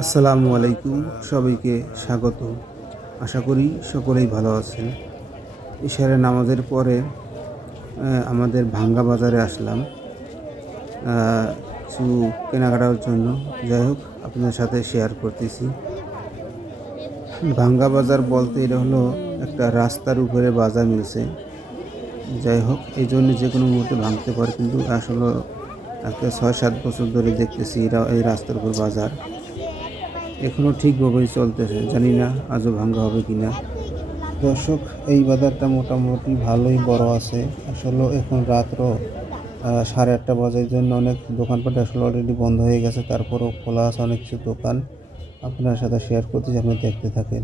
আসসালামু আলাইকুম, সবাইকে স্বাগত। আশা করি সকলেই ভালো আছেন। ইশারের নামাজের পরে আমাদের ভাঙ্গা বাজারে আসলাম কিছু কেনাকাটার জন্য। যাই হোক, আপনাদের সাথে শেয়ার করতেছি। ভাঙ্গা বাজার বলতে এটা হলো একটা রাস্তার উপরে বাজার মিলছে। যাই হোক, এই জন্য যে কোনো মুহূর্তে ভাঙতে পারে, কিন্তু আসলে একটা 6-7 বছর ধরে দেখতেছি এরা এই রাস্তার উপর বাজার এখনও ঠিকভাবেই চলতেছে। জানি না আজও ভাঙ্গা হবে কি না। দর্শক, এই বাজারটা মোটামুটি ভালোই বড় আছে। আসলে এখন রাত্র 8:30 বাজার জন্য অনেক দোকানপাট আসলে অলরেডি বন্ধ হয়ে গেছে, তারপরও খোলা আছে অনেক কিছু দোকান। আপনার সাথে শেয়ার করতেছি, আপনি দেখতে থাকেন।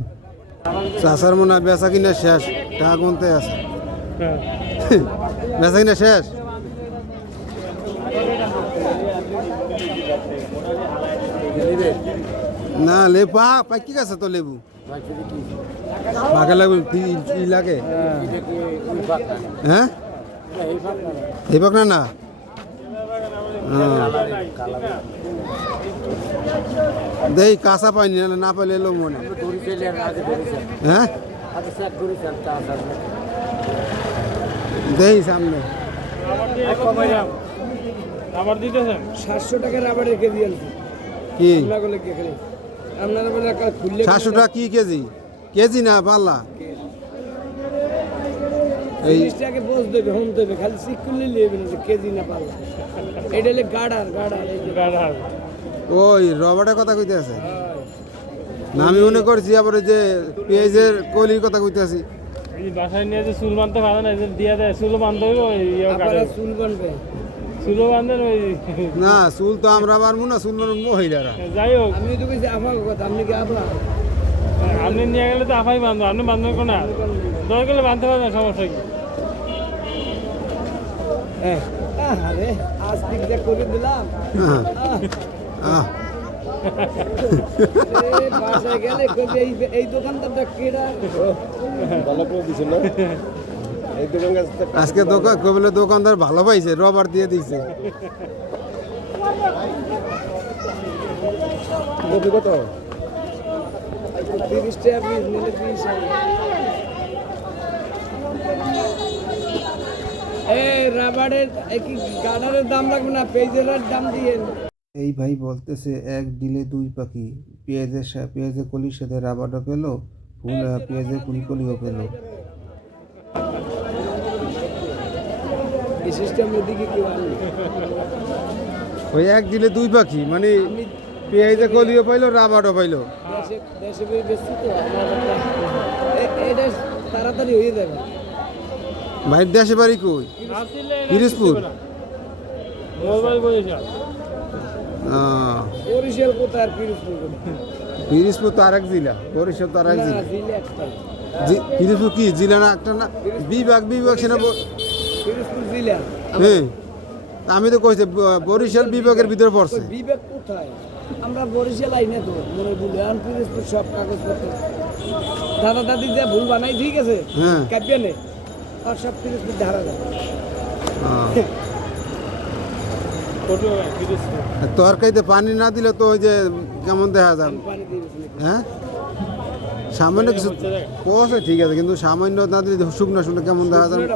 চাষার মনে হয় বেচা কিনা শেষ, টাকা গুনতে আছে। বেচা কিনা শেষ। না লেবু পাকি গেছে তো, লেবু বাঘে লাগবে কি লাগে? হ্যাঁ, এই পাক না দেই কাঁচা পাইনি, না পাইলে এলো মনে। হ্যাঁ, দেই সামনে 700 টাকা রাবারের কেজি আনছি। কি আপনারা বলে খুললে 700 টাকা কি কেজি? কেজি না পাল্লা। এই জিনিসটাকে বোঝ দেবে, হোম দেবে, খালি চিক করলে নেবে না যে কেজি না পাল্লা। এটা হলে গাড়ার ওই রবার্টের কথা কইতে আছে না, আমি মনে করছি আবার ওই যে পেঁয়াজের কলির কথা কইতে আছি। বাসায় নিয়ে যে চুল বানতে পারে না, দিয়ে দেয় চুল বানতে হইব। চুল বানবে, চুল বান্ধেন ওই না, চুল তো আমরা পারবো না, চুল মহিলারা। যাই হোক, আমি তো কইছি আফার কথা, আপনি কি আফা? আপনি নিয়ে গেলে তো আফাই বান্ধব, আপনি বান্ধব না, দরকার করলে বাঁধতে পারবেন, সমস্যা কি? আরে আজ দিকটা করে দিলাম। বাসায় গেলে কবে এই দোকানদারটা কেডা ভালো করে দিছিল না? এই দোকান আজকে দোকান কবিলে দোকানদার ভালো পাইছে, রবার দিয়ে দিছে। কত 30 টাকা পিস নিলে 30। এই রাবারের কি গাডারের দাম লাগবে না, পেজের দাম দিয়েন। এই ভাই বলতেছে এক ডিলে দুই পাখি, পেঁয়াজের কলির সাথে রাবারও পেলো, পেঁয়াজের কলিও পেলো। এই সিস্টেমের দিকে কেউ আনবে। ওই এক দিলে দুই পাখি মানে পেঁয়াজের কলিও পাইলো, রাবারও পাইলো। দেশে বেশি তো এটা তাড়াতাড়ি হয়ে যাবে। ভাই দেশে বাড়ি কই? পিরোজপুর। বরিশাল কোথায় আর পিরোজপুর কোথায়? পিরোজপুর তো আরেক জেলা, বরিশাল তো আরেক জেলা। পিরোজপুর কি জেলা না একটা না? বিভাগ সেনা পিরোজপুর জেলা। হ্যাঁ, আমি তো কইছি বরিশাল বিভাগের ভিতরে পড়ছে। বিভাগ কোথায়? আমরা বরিশাল আইনা তো মনে ভুলে আর পিরোজপুর সব কাগজপত্র দাদা দাদি যা ভুল বানাই, ঠিক আছে, হ্যাঁ, কাটিয়ে নে আর সব পিরোজপুর ধারা যায়। তরকারিতে পানি না দিলে তো ওই যে কেমন দেখা যাবে। হ্যাঁ, সামান্য কিছু পচে ঠিক আছে, কিন্তু সামান্য না দিলে শুকনো কেমন দেখা যাবে।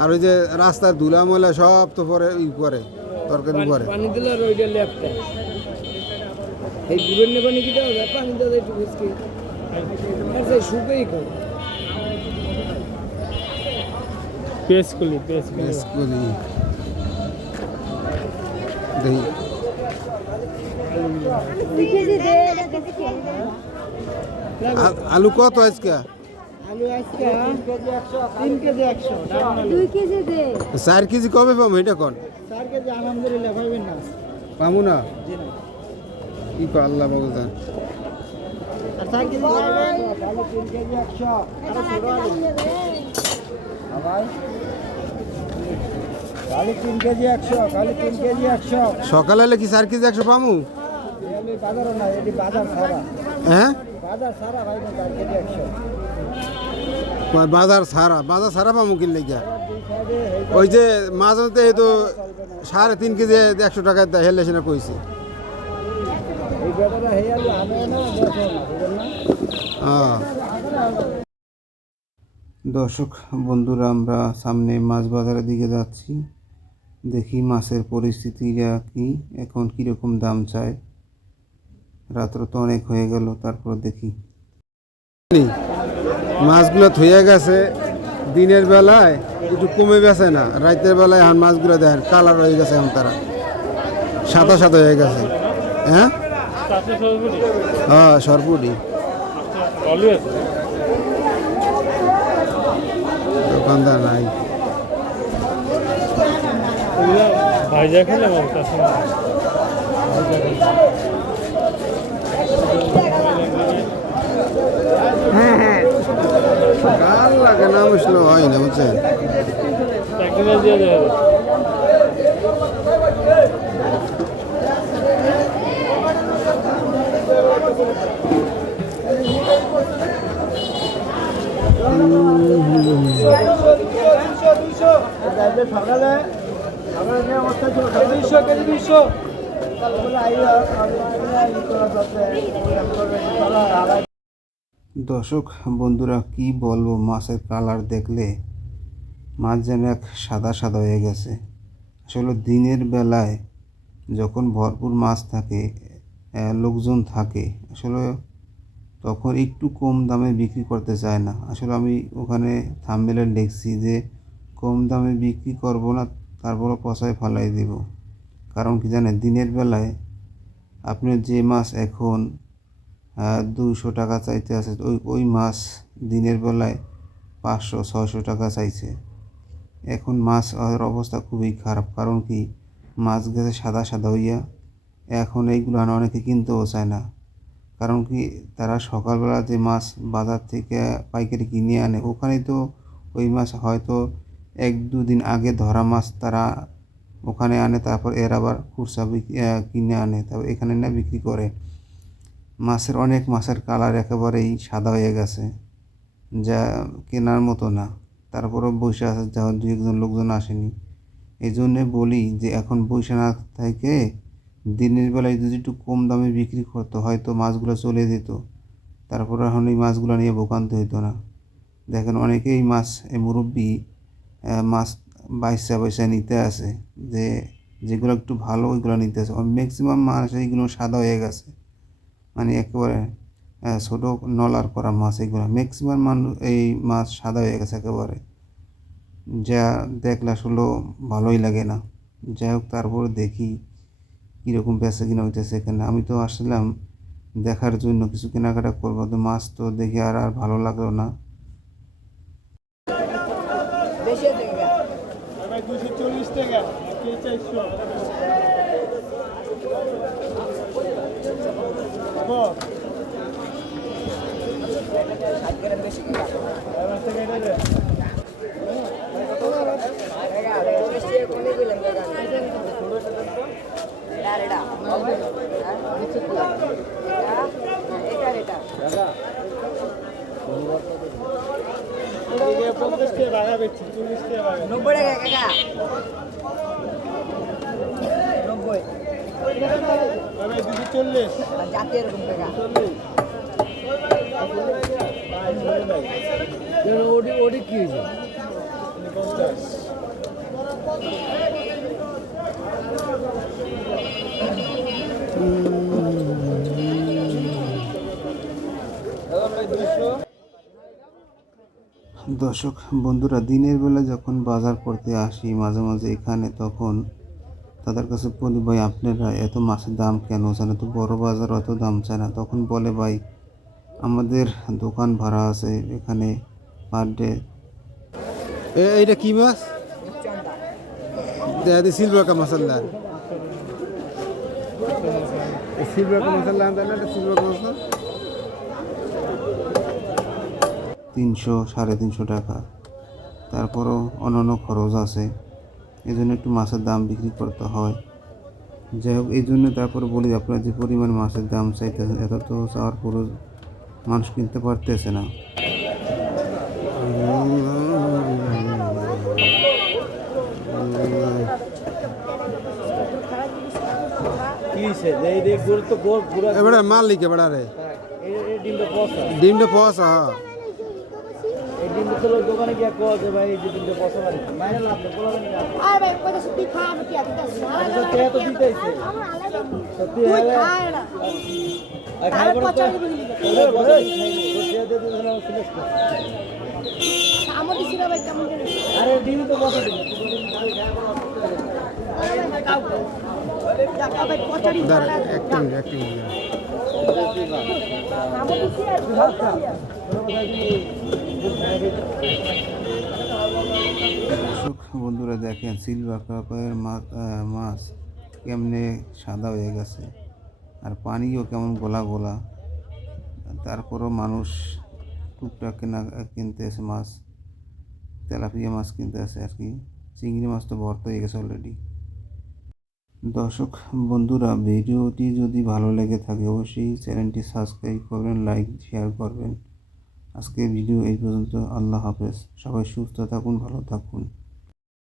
আর ওই যে রাস্তার ধুলা ময়লা সব তো পরে করে তরকারি করে পানি দিলে আর ওইটা লেপটা এই গুড়ের নেবে নাকি দাও, পানি দাও একটু ভিজকে আর সেই শুকেই খাও। পেঁয়াজকলি আলু কত আজকে? আলু আজকে 3 কেজি 100, 2 কেজি দে। 4 কেজি কবে পাবো এটা কোন? 4 কেজি আলহামদুলিল্লাহ পাইবেন না। পাবো না? জি না। কি কো আল্লাহ ভগবান। আর 4 কেজি পাইবেন, আলু 3 কেজি 100। আরে ছোট আলু ভাই, আলু 3 কেজি 100, আলু 3 কেজি 100। সকালে হলে কি 4 কেজি 100 পাবো? আমি বাজারও না, এটি বাজার ছাড়া। হ্যাঁ, বাজার ছাড়া ভাই, 4 কেজি 100। বাজার ছাড়া পাবো কি লেগে? ওই যে মাঝে তো 3.5 কেজি 100 টাকা হেলে সেনা কইছি। বেটারা হে আলু আনে না দেখো না বুঝলেন না দর্শক বন্ধুরা, আমরা সামনে মাছ বাজারের দিকে যাচ্ছি। দেখি মাছের পরিস্থিতিটা কি, এখন কীরকম দাম চায়। রাত্র তো অনেক হয়ে গেল, তারপর দেখি। মাছগুলো থইয়া গেছে দিনের বেলায়, একটু কমে গেছে না, রাতের বেলায় এখন মাছগুলো দেখেন কালার হয়ে গেছে, এখন তারা সাদা সাদা হয়ে গেছে। হ্যাঁ হ্যাঁ সরপুরি দোকানদার নাই। ভাইজা খেলে কাল লাগে না, মুসল হয় না, বুঝছেন। সকালে আমরা যে অবস্থা ছিল 200 কেজি 200 দর্শক বন্ধুরা, কি বলবো, মাছের কালার দেখলে মাছ যেন এক সাদা সাদা হয়ে গেছে। আসলে দিনের বেলায় যখন ভরপুর মাছ থাকে, লোকজন থাকে, আসলে তখন একটু কম দামে বিক্রি করতে চায় না। আসলে আমি ওখানে থাম্বনেলে লিখছি যে কম দামে বিক্রি করব না, তারপরও পচায় ফালাই দেব। কারণ কি জানেন, দিনের বেলায় আপনি যে মাছ এখন 200 টাকা চাইতে আছে, ওই মাছ দিনের বেলায় 500-600 টাকা চাইছে। এখন মাছ অবস্থা খুবই খারাপ। কারণ কি, মাছ গেছে সাদা সাদা হইয়া, এখন এইগুলো অনেকে কিনতেও চায় না। কারণ কি, তারা সকালবেলা যে মাছ বাজার থেকে পাইকারি কিনে আনে, ওখানেই তো ওই মাছ হয়তো 1-2 দিন আগে ধরা মাছ তারা ওখানে আনে, তারপর এর আবার খুচরা কিনে আনে, তারপর এখানে না বিক্রি করে। অনেক মাছের কালার একেবারেই সাদা হয়ে গেছে, যা কেনার মতো না। তারপরও বসে আছে, যখন 2-1 লোকজন আসেনি। এই জন্যে বলি যে এখন বসে না থেকে দিনের বেলায় যদি একটু কম দামে বিক্রি করতো, হয়তো মাছগুলো চলে যেত। তারপর এখন এই মাছগুলো নিয়ে ভোগান্তি হইতো না। দেখেন অনেকেই মাছ, এই মুরব্বি মাছ বাইসা নিতে আসে, যেগুলো একটু ভালো ওইগুলো নিতে আসে। ম্যাক্সিমাম মাছ এইগুলো সাদা হয়ে গেছে, মানে একেবারে ছোটো নলার করা মাছ। এইগুলো ম্যাক্সিমাম মানুষ এই মাছ সাদা হয়ে গেছে একেবারে, যা দেখলে আসলে ভালোই লাগে না। যাই হোক, তারপরে দেখি কীরকম বেচা কিনা হইতেছে এখানে। আমি তো আসলাম দেখার জন্য, কিছু কেনাকাটা করবো, তো মাছ তো দেখে আর ভালো লাগলো না। 240 টাকা 400 জাতীয় এরকম টাকা ওটি কি হয়েছে? দর্শক বন্ধুরা, দিনের বেলা যখন বাজার করতে আসি মাঝে মাঝে এখানে, তখন তাদের কাছে বলি, ভাই আপনারা এত মাছের দাম কেন চান, এত বড় বাজার অত দাম চায় না। তখন বলে, ভাই আমাদের দোকান ভাড়া আছে এখানে পার ডে। এইটা কি মাছ? সিলভার কা মশলা, সিলভার কা মশলা আনতে না, সিলভার কা মশলা 300-350 টাকা। তারপরও অন্যান্য খরচ আছে, এই জন্য একটু মাছের দাম বিক্রি করতে হয়। যাই হোক, এই জন্য তারপরে বলি, আপনারা যে পরিমাণ মাছের দাম চাইতেছেন, এত তো চাওয়ার পরও মানুষ কিনতে পারতেছে না। আসে যে এই গোল তো গোল পুরো এবারে মালিক এবারে রে এই ডিমটা পচা ডিমটা পয়সা হ্যাঁ এই ডিমটা তো লোক দোকানে গিয়ে কয় যে ভাই এই যে ডিমটা পচা মানে মাইনে লাভ তো বলা না আর ভাই কত সত্যি খাওয়া কি আছে আচ্ছা তে তো দিতেইছে আমরা আলাদা সত্যি তুই হলে খায় না আর খাই বড় তো ওরে বড় খাই তো দে না ফিনিশ কর আমার দিছিল ভাই কেমন করে আরে ডিম তো পচা দিন ভাই কচড়ি একটা মিনিট আমার দিছি আর দর্শক বন্ধুরা দেখেন সিলভার কাপের মাছ কেমনে সাদা হয়ে গেছে আর পানিও কেমন গোলা গোলা তারপরও মানুষ টুকটাক কিনতে আসে মাছ তেলাপিয়া মাছ কিনতে আসে আর কি চিংড়ি মাছ তো ভর্তা হয়ে গেছে অলরেডি দর্শক বন্ধুরা ভিডিওটি যদি ভালো লেগে থাকে অবশ্যই চ্যানেলটি সাবস্ক্রাইব করবেন লাইক শেয়ার করবেন আজকে ভিডিও এই পর্যন্ত আল্লাহ হাফেজ সবাই সুস্থ থাকুন ভালো থাকুন